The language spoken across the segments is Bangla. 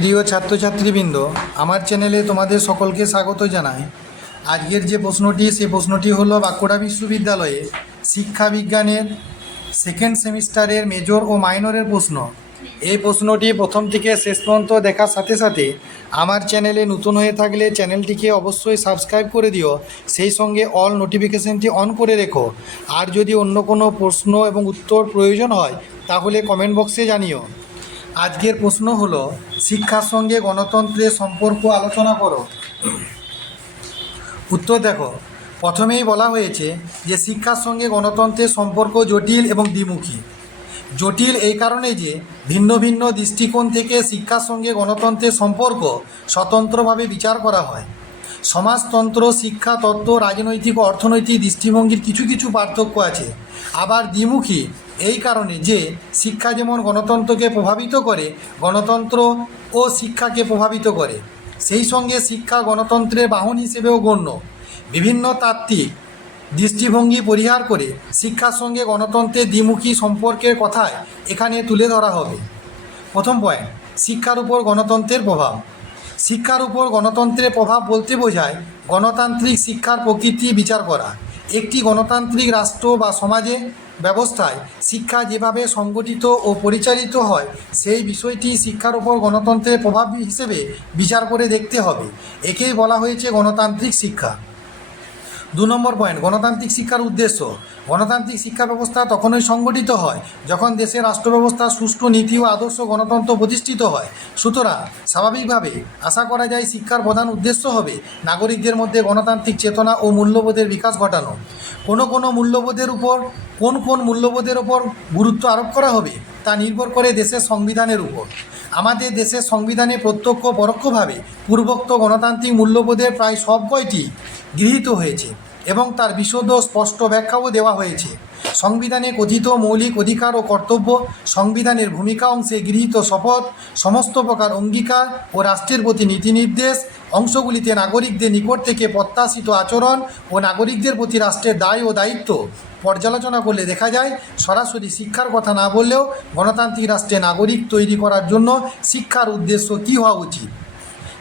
প্রিয় ছাত্রছাত্রীবৃন্দ, আমার চ্যানেলে তোমাদের সকলকে স্বাগত জানাই। আজকের যে প্রশ্নটি, সে প্রশ্নটি হলো বাঁকুড়া বিশ্ববিদ্যালয়ে শিক্ষা বিজ্ঞানের সেকেন্ড সেমিস্টারের মেজর ও মাইনরের প্রশ্ন। এই প্রশ্নটি প্রথম থেকে শেষ পর্যন্ত দেখার সাথে সাথে আমার চ্যানেলে নতুন হয়ে থাকলে চ্যানেলটিকে অবশ্যই সাবস্ক্রাইব করে দিও, সেই সঙ্গে অল নোটিফিকেশানটি অন করে রেখো। আর যদি অন্য কোনো প্রশ্ন এবং উত্তর প্রয়োজন হয় তাহলে কমেন্ট বক্সে জানিও। আজকের প্রশ্ন হলো, শিক্ষার সঙ্গে গণতন্ত্রের সম্পর্ক আলোচনা করো। উত্তর দেখো, প্রথমেই বলা হয়েছে যে শিক্ষার সঙ্গে গণতন্ত্রের সম্পর্ক জটিল এবং দ্বিমুখী। জটিল এই কারণে যে ভিন্ন ভিন্ন দৃষ্টিকোণ থেকে শিক্ষার সঙ্গে গণতন্ত্রের সম্পর্ক স্বতন্ত্রভাবে বিচার করা হয়। সমাজতন্ত্র, শিক্ষা তত্ত্ব, রাজনৈতিক ও অর্থনৈতিক দৃষ্টিভঙ্গির কিছু কিছু পার্থক্য আছে। আবার দ্বিমুখী এই কারণে যে শিক্ষা যেমন গণতন্ত্রকে প্রভাবিত করে, গণতন্ত্র ও শিক্ষাকে প্রভাবিত করে। সেই সঙ্গে শিক্ষা গণতন্ত্রের বাহন হিসেবেও গণ্য। বিভিন্ন তাত্ত্বিক দৃষ্টিভঙ্গি পরিহার করে শিক্ষার সঙ্গে গণতন্ত্রের দ্বিমুখী সম্পর্কের কথায় এখানে তুলে ধরা হবে। প্রথম পয়েন্ট, শিক্ষার উপর গণতন্ত্রের প্রভাব। শিক্ষার উপর গণতন্ত্রের প্রভাব বলতে বোঝায় গণতান্ত্রিক শিক্ষার প্রকৃতি বিচার করা। একটি গণতান্ত্রিক রাষ্ট্র বা সমাজে ব্যবস্থায় শিক্ষা যেভাবে সংগঠিত ও পরিচালিত হয়, সেই বিষয়টি শিক্ষার উপর গণতন্ত্রের প্রভাব হিসেবে বিচার করে দেখতে হবে। একেই বলা হয়েছে গণতান্ত্রিক শিক্ষা। 2 নম্বর পয়েন্ট, গণতান্ত্রিক শিক্ষার উদ্দেশ্য। গণতান্ত্রিক শিক্ষা ব্যবস্থা তখনই সংগঠিত হয় যখন দেশের রাষ্ট্র ব্যবস্থা সুষ্ঠু নীতি ও আদর্শ গণতন্ত্র প্রতিষ্ঠিত হয়। সুতরাং স্বাভাবিকভাবে আশা করা যায় শিক্ষার প্রধান উদ্দেশ্য হবে নাগরিকদের মধ্যে গণতান্ত্রিক চেতনা ও মূল্যবোধের বিকাশ ঘটানো। কোন মূল্যবোধের উপর কোন মূল্যবোধের উপর গুরুত্ব আরোপ করা হবে তা নির্ভর করে দেশের সংবিধানের উপর। আমাদের দেশের সংবিধানে প্রত্যক্ষ পরোক্ষভাবে পূর্বোক্ত গণতান্ত্রিক মূল্যবোধের প্রায় সব কয়টি গৃহীত হয়েছে এবং তার বিশদ স্পষ্ট ব্যাখ্যাও দেওয়া হয়েছে। সংবিধানে কথিত মৌলিক অধিকার ও কর্তব্য, সংবিধানের ভূমিকা অংশে গৃহীত শপথ, সমস্ত প্রকার অঙ্গীকার ও রাষ্ট্রের প্রতি নীতিনির্দেশ অংশগুলিতে নাগরিকদের নিকট থেকে প্রত্যাশিত আচরণ ও নাগরিকদের প্রতি রাষ্ট্রের দায় ও দায়িত্ব পর্যালোচনা করলে দেখা যায় সরাসরি শিক্ষার কথা না বললেও গণতান্ত্রিক রাষ্ট্রে নাগরিক তৈরি করার জন্য শিক্ষার উদ্দেশ্য কী হওয়া উচিত।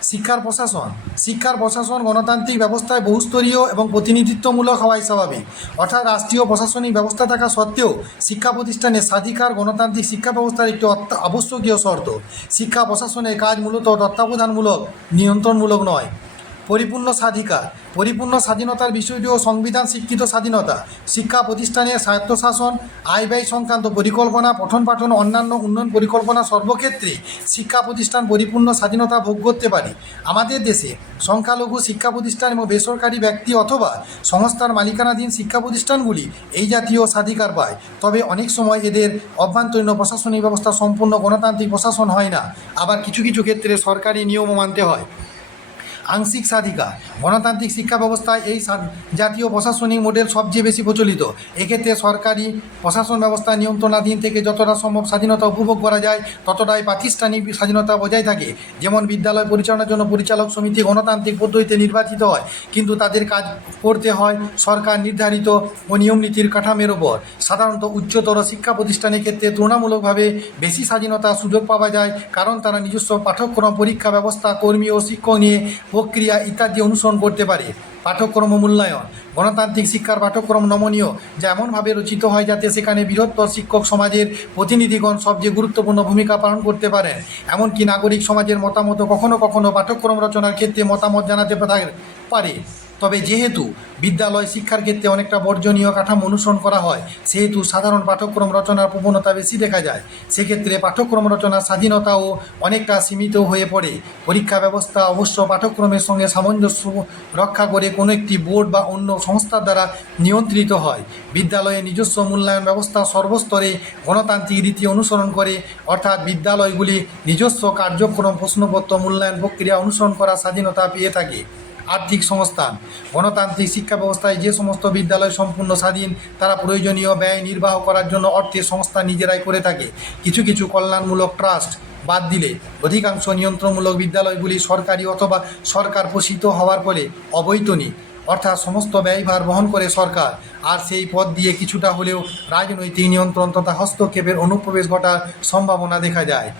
শিক্ষার প্রশাসন গণতান্ত্রিক ব্যবস্থায় বহুস্তরীয় এবং প্রতিনিধিত্বমূলক হওয়াই স্বাভাবিক। অর্থাৎ রাষ্ট্রীয় প্রশাসনিক ব্যবস্থা থাকা সত্ত্বেও শিক্ষা প্রতিষ্ঠানের স্বাধিকার গণতান্ত্রিক শিক্ষা ব্যবস্থার একটি আবশ্যকীয় শর্ত। শিক্ষা প্রশাসনের কাজ মূলত তত্ত্বাবধানমূলক, নিয়ন্ত্রণমূলক নয়। পরিপূর্ণ স্বাধীনতার বিষয়টিও সংবিধান স্বীকৃত স্বাধীনতা। শিক্ষা প্রতিষ্ঠানের স্বায়ত্তশাসন, আয় ব্যয় সংক্রান্ত পরিকল্পনা, পঠন পাঠন, অন্যান্য উন্নয়ন পরিকল্পনা সর্বক্ষেত্রে শিক্ষা প্রতিষ্ঠান পরিপূর্ণ স্বাধীনতা ভোগ করতে পারে। আমাদের দেশে সংখ্যালঘু শিক্ষা প্রতিষ্ঠান এবং বেসরকারি ব্যক্তি অথবা সংস্থার মালিকানাধীন শিক্ষা প্রতিষ্ঠানগুলি এই জাতীয় স্বাধিকার পায়। তবে অনেক সময় এদের অভ্যন্তরীণ প্রশাসনিক ব্যবস্থা সম্পূর্ণ গণতান্ত্রিক প্রশাসন হয় না। আবার কিছু কিছু ক্ষেত্রে সরকারি নিয়মও মানতে হয়। আংশিক স্বাধিকার। গণতান্ত্রিক শিক্ষা ব্যবস্থায় এই জাতীয় প্রশাসনিক মডেল সবচেয়ে বেশি প্রচলিত। এক্ষেত্রে সরকারি প্রশাসন ব্যবস্থা নিয়ন্ত্রণাধীন থেকে যতটা সম্ভব স্বাধীনতা উপভোগ করা যায় ততটাই প্রাতিষ্ঠানিক স্বাধীনতা বজায় থাকে। যেমন বিদ্যালয় পরিচালনার জন্য পরিচালক সমিতি গণতান্ত্রিক পদ্ধতিতে নির্বাচিত হয়, কিন্তু তাদের কাজ করতে হয় সরকার নির্ধারিত ও নিয়মনীতির কাঠামোর ওপর। সাধারণত উচ্চতর শিক্ষা প্রতিষ্ঠানের ক্ষেত্রে তুলনামূলকভাবে বেশি স্বাধীনতার সুযোগ পাওয়া যায়, কারণ তারা নিজস্ব পাঠ্যক্রম, পরীক্ষা ব্যবস্থা, কর্মী ও শিক্ষক নিয়ে প্রক্রিয়া ইত্যাদি অনুসরণ করতে পারে। পাঠ্যক্রম মূল্যায়ন। গণতান্ত্রিক শিক্ষার পাঠ্যক্রম নমনীয়, যা এমনভাবে রচিত হয় যাতে সেখানে বৃহত্তর শিক্ষক সমাজের প্রতিনিধিগণ সবচেয়ে গুরুত্বপূর্ণ ভূমিকা পালন করতে পারেন। এমনকি নাগরিক সমাজের মতামত কখনো কখনো পাঠ্যক্রম রচনার ক্ষেত্রে মতামত জানাতে পারে। তবে যেহেতু বিদ্যালয় শিক্ষার ক্ষেত্রে অনেকটা বর্জনীয় কাঠামো অনুসরণ করা হয়, সেহেতু সাধারণ পাঠ্যক্রম রচনার প্রবণতা বেশি দেখা যায়। সেক্ষেত্রে পাঠ্যক্রম রচনার স্বাধীনতাও অনেকটা সীমিত হয়ে পড়ে। পরীক্ষা ব্যবস্থা অবশ্য পাঠ্যক্রমের সঙ্গে সামঞ্জস্য রক্ষা করে কোনো একটি বোর্ড বা অন্য সংস্থার দ্বারা নিয়ন্ত্রিত হয়। বিদ্যালয়ে নিজস্ব মূল্যায়ন ব্যবস্থা সর্বস্তরে গণতান্ত্রিক রীতি অনুসরণ করে, অর্থাৎ বিদ্যালয়গুলি নিজস্ব কার্যক্রম, প্রশ্নপত্র, মূল্যায়ন প্রক্রিয়া অনুসরণ করার স্বাধীনতা পেয়ে থাকে। আর্থিক সংস্থান। গণতান্ত্রিক শিক্ষা ব্যবস্থায় যে সমস্ত বিদ্যালয় সম্পূর্ণ স্বাধীন, তারা প্রয়োজনীয় ব্যয় নির্বাহ করার জন্য অর্থের সংস্থা নিজেরাই করে থাকে। কিছু কিছু কল্যাণমূলক ট্রাস্ট বাদ দিলে অধিকাংশ নিয়ন্ত্রণমূলক বিদ্যালয়গুলি সরকারি অথবা সরকার পোষিত হওয়ার ফলে অবৈতনিক, অর্থাৎ সমস্ত ব্যয়ভার বহন করে সরকার। আর সেই পদ দিয়ে কিছুটা হলেও রাজনৈতিক নিয়ন্ত্রণ তথা হস্তক্ষেপের অনুপ্রবেশ ঘটার সম্ভাবনা দেখা যায়।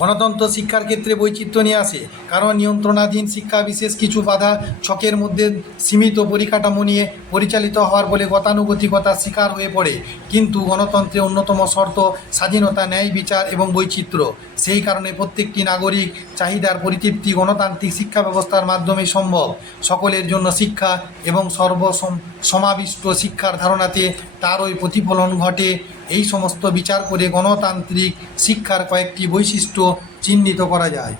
গণতন্ত্র শিক্ষার ক্ষেত্রে বৈচিত্র্য নিয়ে আসে, কারণ নিয়ন্ত্রণাধীন শিক্ষা বিশেষ কিছু বাধা ছকের মধ্যে সীমিত পরিকাঠামো নিয়ে পরিচালিত হওয়ার ফলে গতানুগতিকতার শিকার হয়ে পড়ে। কিন্তু গণতন্ত্রের অন্যতম শর্ত স্বাধীনতা, ন্যায় বিচার এবং বৈচিত্র্য। সেই কারণে প্রত্যেকটি নাগরিক চাহিদার পরিতৃপ্তি গণতান্ত্রিক শিক্ষা ব্যবস্থার মাধ্যমে সম্ভব। সকলের জন্য শিক্ষা এবং সমাবিষ্ট শিক্ষার ধারণাতে তারই প্রতিফলন ঘটে। এই সমস্ত বিচার করে গণতান্ত্রিক শিক্ষার কয়েকটি বৈশিষ্ট্য চিহ্নিত করা যায়।